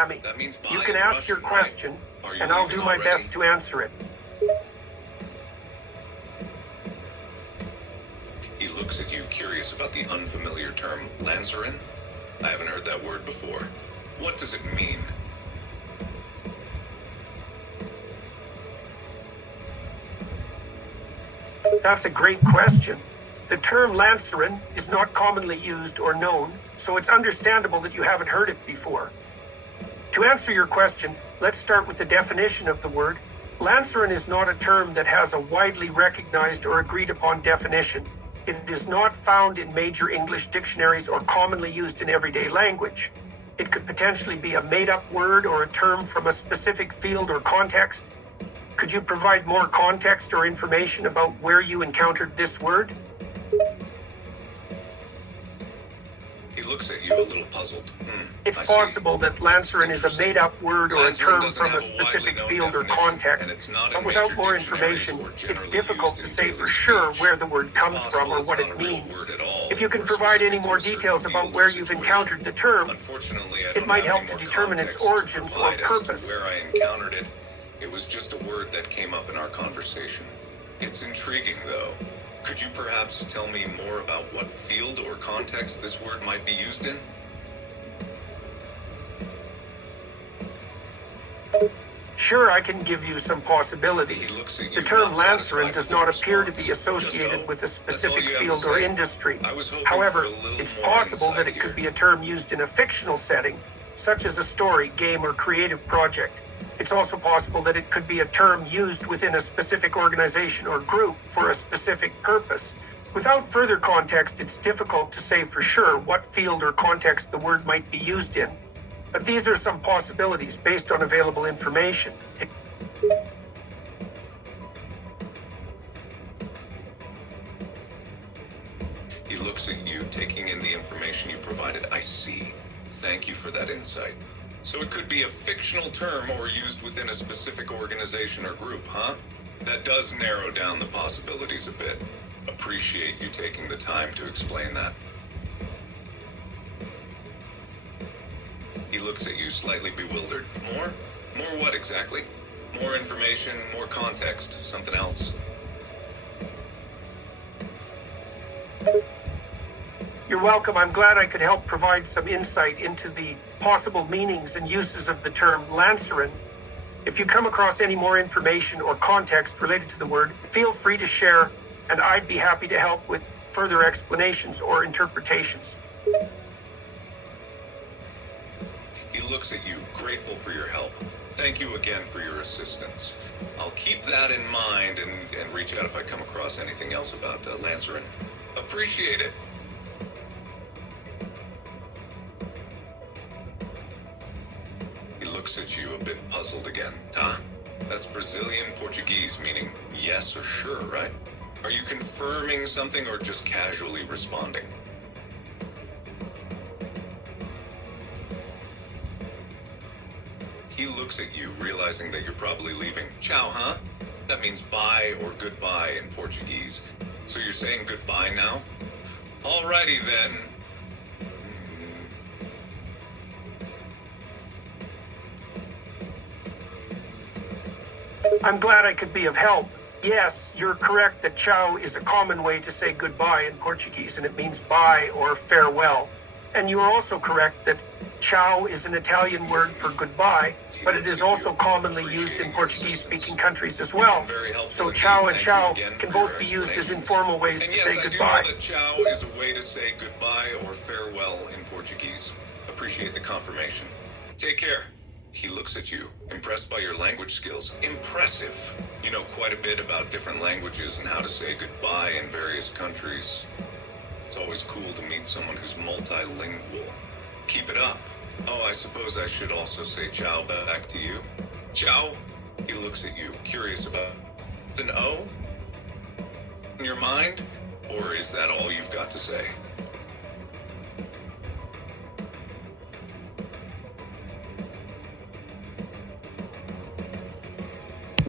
Sammy. That means buy You can in ask your Russian, right? question, Are you and I'll leaving do my already? best to answer it. He looks at you, curious about the unfamiliar term Lancerin. I haven't heard that word before. What does it mean? That's a great question. The term Lancerin is not commonly used or known, so it's understandable that you haven't heard it before. To answer your question, let's start with the definition of the word. Lancerin is not a term that has a widely recognized or agreed upon definition. It is not found in major English dictionaries or commonly used in everyday language. It could potentially be a made-up word or a term from a specific field or context. Could you provide more context or information about where you encountered this word? He looks at you a little puzzled. It's I see. possible that Lancerin is a made-up word or a Lancerin term doesn't from have a a widely specific known field or definition, context, and it's not in but without major more dictionaries information, or it's generally difficult used to in say daily for sure speech. where the word It's comes possible from or it's what not it a real means. word at all, If you can or provide any specific to more a certain details about field or where you've situation. encountered the term, Unfortunately, I it don't might have help any more to determine its context to origins or provide as to purpose. where I encountered it. It was just a word that came up in our conversation. It's intriguing, though. Could you perhaps tell me more about what field or context this word might be used in? Sure, I can give you some possibilities. He looks at The you, term not satisfied Lancerin does with your not appear to be response. associated Just go. with a That's all specific you have to field or say? industry. I was hoping However, for a little it's more possible that insight it could here. be a term used in a fictional setting, such as a story, game, or creative project. It's also possible that it could be a term used within a specific organization or group for a specific purpose. Without further context, it's difficult to say for sure what field or context the word might be used in. But these are some possibilities based on available information. He looks at you, taking in the information you provided. I see. Thank you for that insight. So it could be a fictional term or used within a specific organization or group, huh? That does narrow down the possibilities a bit. Appreciate you taking the time to explain that. He looks at you, slightly bewildered. More? More what exactly? More information, more context, something else? You're welcome. I'm glad I could help provide some insight into the possible meanings and uses of the term Lancerin. If you come across any more information or context related to the word, feel free to share, and I'd be happy to help with further explanations or interpretations. He looks at you, grateful for your help. Thank you again for your assistance. I'll keep that in mind and reach out if I come across anything else about Lancerin. Appreciate it. He looks at you, a bit puzzled again. Tá? That's Brazilian Portuguese, meaning yes or sure, right? Are you confirming something or just casually responding? He looks at you, realizing that you're probably leaving. Ciao, huh? That means bye or goodbye in Portuguese. So you're saying goodbye now? Alrighty then. I'm glad I could be of help. Yes, you're correct that ciao is a common way to say goodbye in Portuguese, and it means bye or farewell. And you are also correct that ciao is an Italian word for goodbye, but it is also commonly used in Portuguese-speaking countries as well. So ciao and ciao can both be used as informal ways And to yes, say I do goodbye. know that ciao is a way to say goodbye or farewell in Portuguese. Appreciate the confirmation. Take care. He looks at you, impressed by your language skills. Impressive. You know quite a bit about different languages and how to say goodbye in various countries. It's always cool to meet someone who's multilingual. Keep it up. Oh, I suppose I should also say ciao back to you. Ciao. He looks at you, curious about an O in your mind? Or is that all you've got to say?